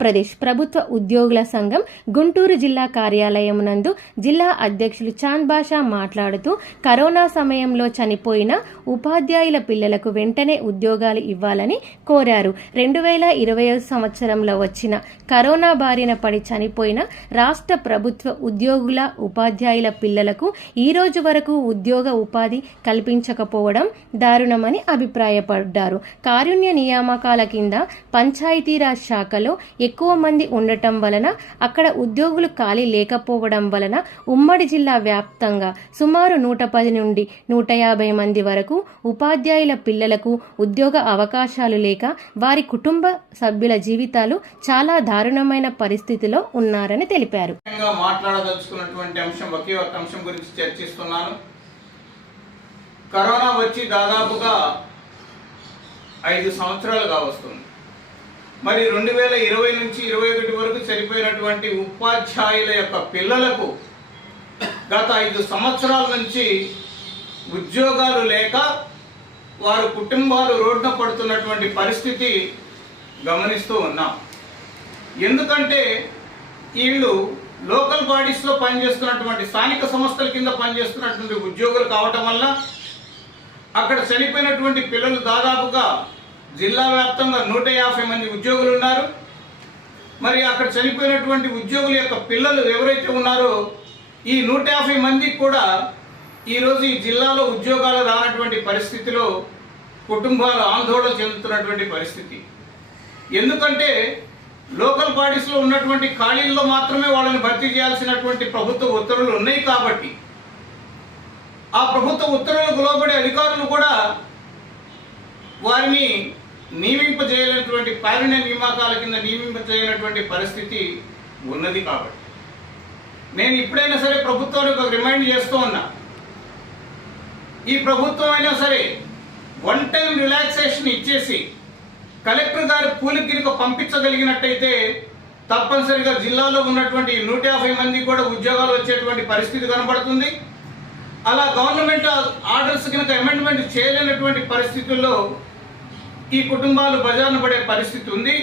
ఆంధ్రప్రదేశ్ ప్రభుత్వ ఉద్యోగుల సంఘం గుంటూరు జిల్లా కార్యాలయం నందు జిల్లా అధ్యక్షులు చాంద్ బాషా మాట్లాడుతూ కరోనా సమయంలో చనిపోయిన ఉపాధ్యాయుల పిల్లలకు వెంటనే ఉద్యోగాలు ఇవ్వాలని కోరారు. 2020 సంవత్సరంలో వచ్చిన కరోనా బారిన పడి చనిపోయిన రాష్ట్ర ప్రభుత్వ ఉద్యోగుల ఉపాధ్యాయుల పిల్లలకు ఈ రోజు వరకు ఉద్యోగ ఉపాధి కల్పించకపోవడం దారుణమని అభిప్రాయపడ్డారు. కారుణ్య నియామకాల కింద పంచాయతీరాజ్ శాఖలో ఎక్కువ మంది ఉండటం వలన అక్కడ ఉద్యోగులు ఖాళీ లేకపోవడం వలన ఉమ్మడి జిల్లా వ్యాప్తంగా సుమారు 110 నుండి 150 మంది వరకు ఉపాధ్యాయుల పిల్లలకు ఉద్యోగ అవకాశాలు లేక వారి కుటుంబ సభ్యుల జీవితాలు చాలా దారుణమైన పరిస్థితిలో ఉన్నారని తెలిపారు. మాట్లాడదలుచుకున్నటువంటి అంశం ఒకే ఒక అంశం గురించి చర్చిస్తున్నాను. కరోనా వచ్చి దాదాపుగా 5 సంవత్సరాలుగా వస్తుంది. మరి 2020 నుంచి 2021 వరకు చనిపోయినటువంటి ఉపాధ్యాయుల యొక్క పిల్లలకు గత 5 సంవత్సరాల నుంచి ఉద్యోగాలు లేక వారి కుటుంబాలు రోడ్డున పడుతున్నటువంటి పరిస్థితి గమనిస్తూ ఉన్నాం. ఎందుకంటే వీళ్ళు లోకల్ బాడీస్లో పనిచేస్తున్నటువంటి స్థానిక సంస్థల కింద పనిచేస్తున్నటువంటి ఉద్యోగులు కావటం వల్ల అక్కడ చనిపోయినటువంటి పిల్లలు దాదాపుగా జిల్లా వ్యాప్తంగా 150 మంది ఉద్యోగులు ఉన్నారు. మరి అక్కడ చనిపోయినటువంటి ఉద్యోగుల యొక్క పిల్లలు ఎవరైతే ఉన్నారో ఈ 150 మందికి కూడా ఈరోజు ఈ జిల్లాలో ఉద్యోగాలు రానటువంటి పరిస్థితిలో కుటుంబాలు ఆందోళన చెందుతున్నటువంటి పరిస్థితి. ఎందుకంటే లోకల్ బాడీస్లో ఉన్నటువంటి ఖాళీల్లో మాత్రమే వాళ్ళని భర్తీ చేయాల్సినటువంటి ప్రభుత్వ ఉత్తర్వులు ఉన్నాయి. కాబట్టి ఆ ప్రభుత్వ ఉత్తర్వులకు లోబడే అధికారులు కూడా వారిని నియమింపజేయాలన్నటువంటి కారుణ్య నియామకాల కింద నియమింపజేయాలన్నటువంటి పరిస్థితి ఉన్నది. కాబట్టి నేను ఇప్పుడైనా సరే ప్రభుత్వానికి ఒక రిమైండ్ చేస్తూ ఉన్నా. ఈ ప్రభుత్వం అయినా సరే 1 టైం రిలాక్సేషన్ ఇచ్చేసి కలెక్టర్ గారు కూలికి గిరిక పంపించగలిగినట్టయితే తప్పనిసరిగా జిల్లాలో ఉన్నటువంటి 150 మంది కూడా ఉద్యోగాలు వచ్చేటువంటి పరిస్థితి కనబడుతుంది. అలా గవర్నమెంట్ ఆర్డర్స్ కనుక అమెండ్మెంట్ చేయలేనటువంటి పరిస్థితుల్లో ఈ కుటుంబాలు బజారున పడే పరిస్థితి ఉంది.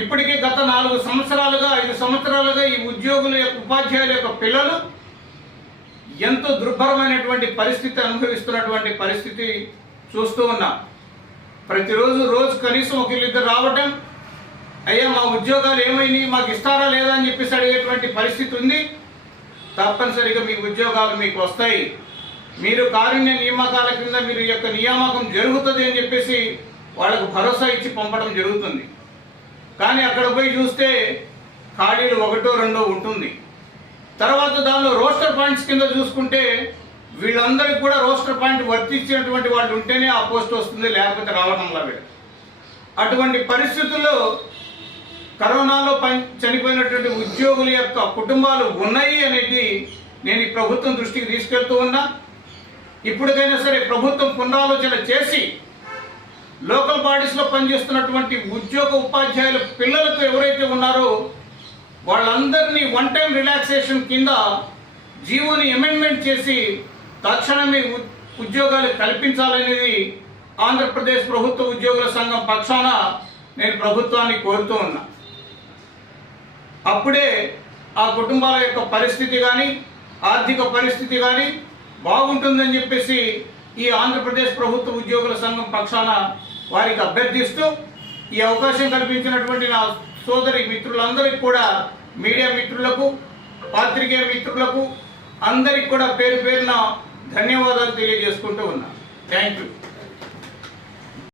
ఇప్పటికే గత 4 సంవత్సరాలుగా 5 సంవత్సరాలుగా ఈ ఉద్యోగుల యొక్క ఉపాధ్యాయుల యొక్క పిల్లలు ఎంతో దుర్భరమైనటువంటి పరిస్థితి అనుభవిస్తున్నటువంటి పరిస్థితి చూస్తూ ఉన్నాం. రోజు కనీసం 1-2 రావటం, అయ్యా మా ఉద్యోగాలు ఏమైనాయి, మాకు ఇస్తారా లేదా అని చెప్పేసి అడిగేటువంటి పరిస్థితి ఉంది. తప్పనిసరిగా మీ ఉద్యోగాలు మీకు వస్తాయి, మీరు కారుణ్య నియామకాల కింద మీరు యొక్క నియామకం జరుగుతుంది అని చెప్పేసి వాళ్ళకు భరోసా ఇచ్చి పంపడం జరుగుతుంది. కానీ అక్కడ పోయి చూస్తే ఖాళీలు 1-2 ఉంటుంది. తర్వాత దానిలో రోస్టర్ పాయింట్స్ కింద చూసుకుంటే వీళ్ళందరికీ కూడా రోస్టర్ పాయింట్ వర్తించినటువంటి వాళ్ళు ఉంటేనే ఆ పోస్ట్ వస్తుంది, లేకపోతే రావడంలా వీళ్ళు. అటువంటి పరిస్థితుల్లో కరోనాలో చనిపోయినటువంటి ఉద్యోగుల యొక్క కుటుంబాలు ఉన్నాయి అనేది నేను ఈ ప్రభుత్వం దృష్టికి తీసుకెళ్తూ ఉన్నా. ఇప్పటికైనా సరే ప్రభుత్వం పునరాలోచన చేసి లోకల్ బాడీస్లో పనిచేస్తున్నటువంటి ఉద్యోగ ఉపాధ్యాయుల పిల్లలకు ఎవరైతే ఉన్నారో వాళ్ళందరినీ 1 టైం రిలాక్సేషన్ కింద జీవోని అమెండ్మెంట్ చేసి తక్షణమే ఉద్యోగాలు కల్పించాలనేది ఆంధ్రప్రదేశ్ ప్రభుత్వ ఉద్యోగుల సంఘం పక్షాన నేను ప్రభుత్వాన్ని కోరుతూ ఉన్నా. అప్పుడే ఆ కుటుంబాల యొక్క పరిస్థితి కానీ ఆర్థిక పరిస్థితి కానీ బాగుంటుందని చెప్పేసి ఈ ఆంధ్రప్రదేశ్ ప్రభుత్వ ఉద్యోగుల సంఘం పక్షాన వారికి అభ్యర్థిస్తూ ఈ అవకాశం కల్పించినటువంటి నా సోదరి మిత్రులందరికీ కూడా, మీడియా మిత్రులకు, పాత్రికేయ మిత్రులకు అందరికీ కూడా పేరు పేరున ధన్యవాదాలు తెలియజేసుకుంటూ ఉన్నా. Thank you.